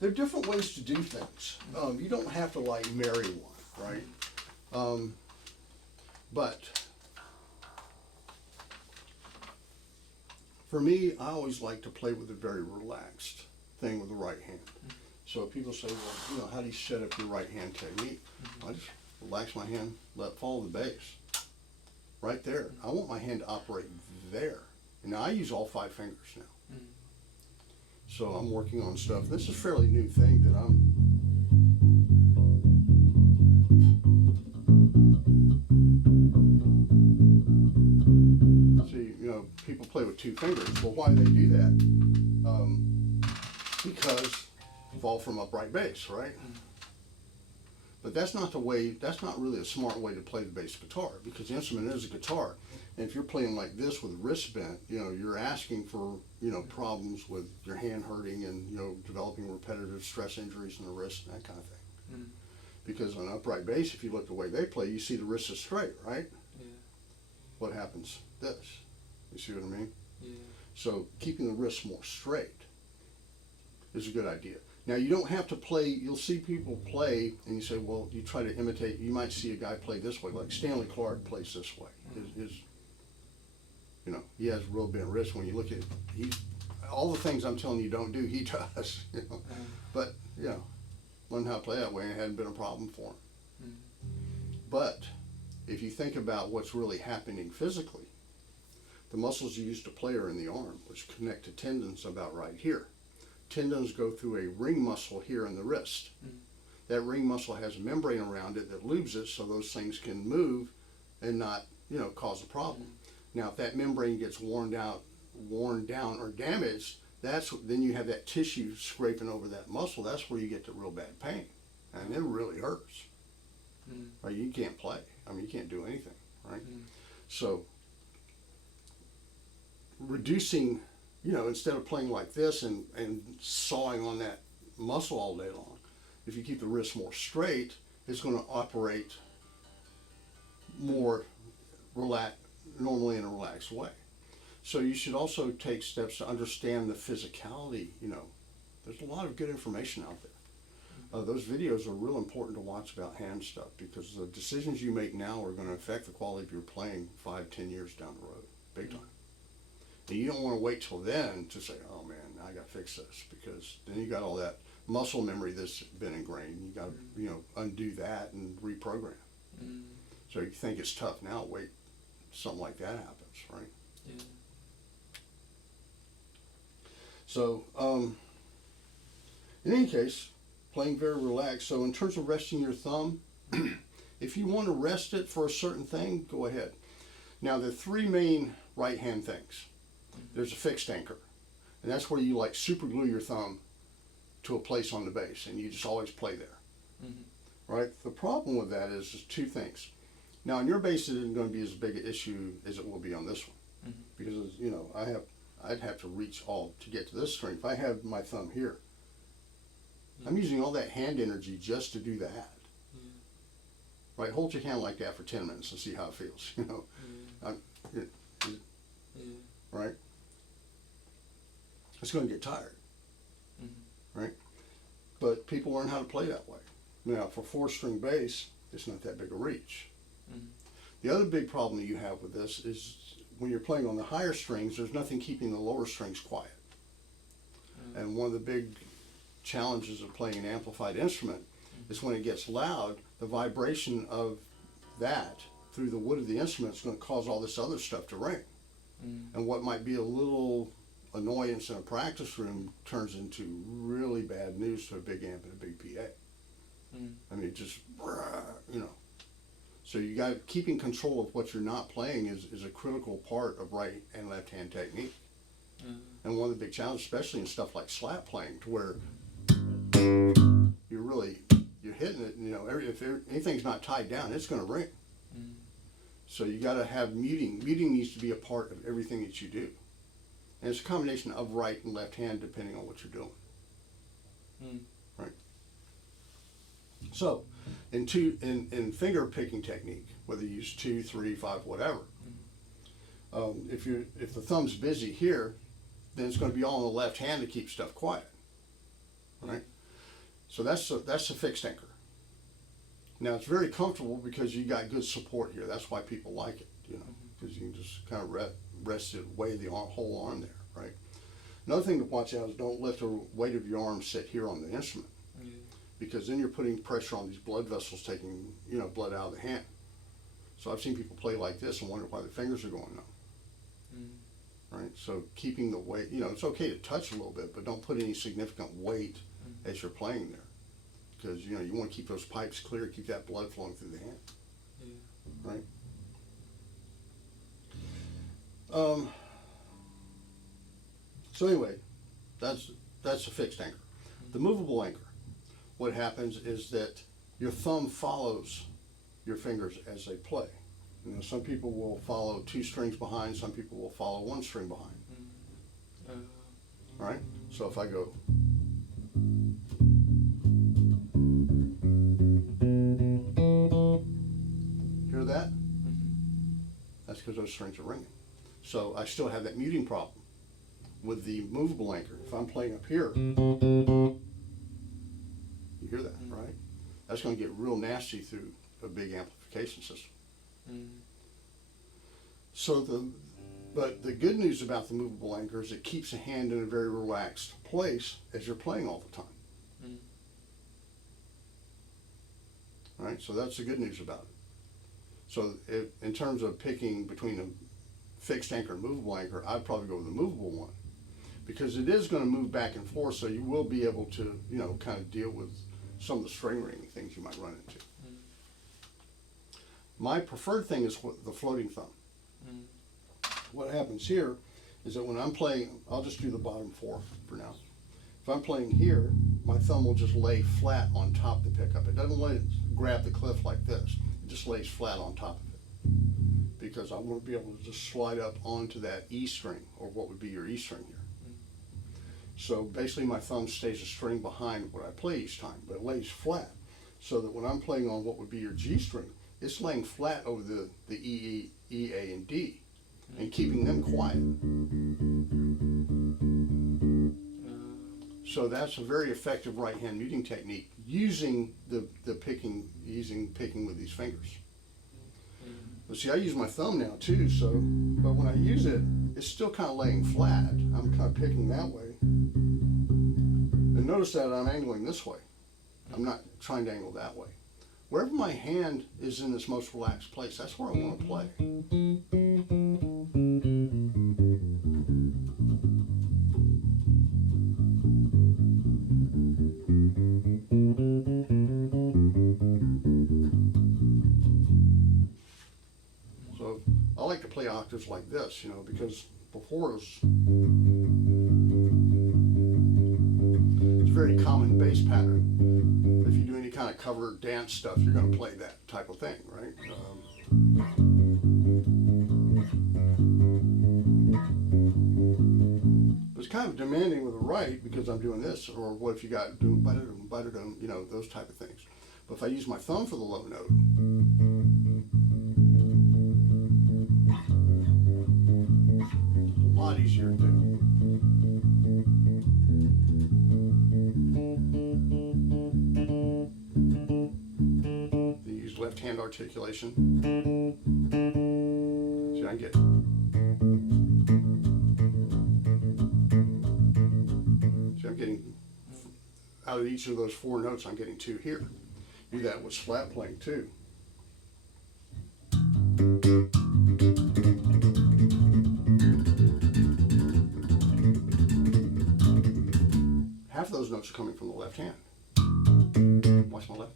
there are different ways to do things. You don't have to like marry one, right? But for me, I always like to play with a very relaxed thing with the right hand. So people say, well, how do you set up your right hand technique? I just relax my hand, let fall of the bass. Right there. I want my hand to operate there. And now I use all 5 fingers now. So I'm working on stuff. This is a fairly new thing that see, people play with 2 fingers. Well, why do they do that? Because fall from upright bass, right? But that's not really a smart way to play the bass guitar, because the instrument is a guitar. And if you're playing like this with a wrist bent, you're asking for, problems with your hand hurting and, developing repetitive stress injuries in the wrist and that kind of thing. Because on upright bass, if you look the way they play, you see the wrist is straight, right? Yeah. What happens? This. You see what I mean? Yeah. So keeping the wrist more straight is a good idea. Now, you don't have to play, you'll see people play, and you say, well, you try to imitate, you might see a guy play this way, like Stanley Clark plays this way. He has real bent wrists. When you look at it, all the things I'm telling you don't do, he does. But, learn how to play that way, and it hadn't been a problem for him. But if you think about what's really happening physically, the muscles you use to play are in the arm, which connect to tendons about right here. Tendons go through a ring muscle here in the wrist. That ring muscle has a membrane around it that lubes it so those things can move and not, cause a problem. Now, if that membrane gets worn down or damaged, then you have that tissue scraping over that muscle. That's where you get the real bad pain, and it really hurts. Right? You can't play. You can't do anything, right? So reducing, instead of playing like this and sawing on that muscle all day long, if you keep the wrist more straight, it's going to operate more normally in a relaxed way. So you should also take steps to understand the physicality. There's a lot of good information out there. Those videos are real important to watch about hand stuff, because the decisions you make now are going to affect the quality of your playing 5-10 years down the road, big time. And you don't want to wait till then to say, oh man, I got to fix this, because then you got all that muscle memory that's been ingrained. You got to, undo that and reprogram. So you think it's tough now, wait, something like that happens, right? Yeah. So, in any case, playing very relaxed. So in terms of resting your thumb, if you want to rest it for a certain thing, go ahead. Now, there are 3 main right hand things. There's a fixed anchor, and that's where you like super glue your thumb to a place on the bass, and you just always play there. Right? The problem with that is 2 things. Now, on your bass, it isn't going to be as big an issue as it will be on this one, because I'd have to reach all to get to this string. If I have my thumb here, I'm using all that hand energy just to do that. Right? Hold your hand like that for 10 minutes and see how it feels. Right? It's going to get tired. Right? But people learn how to play that way. Now, for 4-string bass, it's not that big a reach. The other big problem that you have with this is when you're playing on the higher strings, there's nothing keeping the lower strings quiet. And one of the big challenges of playing an amplified instrument is when it gets loud, the vibration of that through the wood of the instrument is going to cause all this other stuff to ring. And what might be a little annoyance in a practice room turns into really bad news to a big amp and a big PA. Just, So you got keeping control of what you're not playing is a critical part of right and left hand technique. And one of the big challenges, especially in stuff like slap playing, to where you're hitting it, if anything's not tied down, it's going to ring. So you got to have muting. Muting needs to be a part of everything that you do. And it's a combination of right and left hand depending on what you're doing. Right? So, in finger picking technique, whether you use 2, 3, 5, whatever, if the thumb's busy here, then it's going to be all on the left hand to keep stuff quiet. Right? So that's a fixed anchor. Now it's very comfortable because you got good support here. That's why people like it, because you can just kind of rest it, weigh the whole arm there, right? Another thing to watch out is don't let the weight of your arm sit here on the instrument, because then you're putting pressure on these blood vessels, taking blood out of the hand. So I've seen people play like this and wonder why their fingers are going numb, right? So keeping the weight, it's okay to touch a little bit, but don't put any significant weight as you're playing there, because you want to keep those pipes clear, keep that blood flowing through the hand, right? So anyway, that's a fixed anchor. The movable anchor, what happens is that your thumb follows your fingers as they play. Some people will follow 2 strings behind, some people will follow 1 string behind. All right? So if I go, hear that? That's because those strings are ringing. So I still have that muting problem. With the movable anchor, if I'm playing up here, you hear that, right? That's going to get real nasty through a big amplification system. But the good news about the movable anchor is it keeps the hand in a very relaxed place as you're playing all the time. All right, so that's the good news about it. So in terms of picking between a fixed anchor and movable anchor, I'd probably go with the movable one, because it is going to move back and forth, so you will be able to, kind of deal with some of the string ringing things you might run into. My preferred thing is the floating thumb. What happens here is that when I'm playing, I'll just do the bottom 4 for now. If I'm playing here, my thumb will just lay flat on top of the pickup. It doesn't let it grab the cliff like this. It just lays flat on top of it, because I want to be able to just slide up onto that E string, or what would be your E string here. So basically my thumb stays a string behind what I play each time, but it lays flat, so that when I'm playing on what would be your G string, it's laying flat over the E, A, and D, and keeping them quiet. So that's a very effective right hand muting technique, using picking with these fingers. But see, I use my thumb now too, but when I use it, it's still kind of laying flat. I'm kind of picking that way. And notice that I'm angling this way. I'm not trying to angle that way. Wherever my hand is in this most relaxed place, that's where I want to play. So I like to play octaves like this, because before it's a very common bass pattern. If you do any kind of cover dance stuff, you're going to play that type of thing, right? But it's kind of demanding with the right, because I'm doing this, or what if you got doom, ba-da-dum, those type of things. But if I use my thumb for the low note, a lot easier to do. Left hand articulation. See, I can get. See, I'm getting, out of each of those 4 notes, I'm getting 2 here. Do that with flat playing too. Half of those notes are coming from the left hand. Watch my left.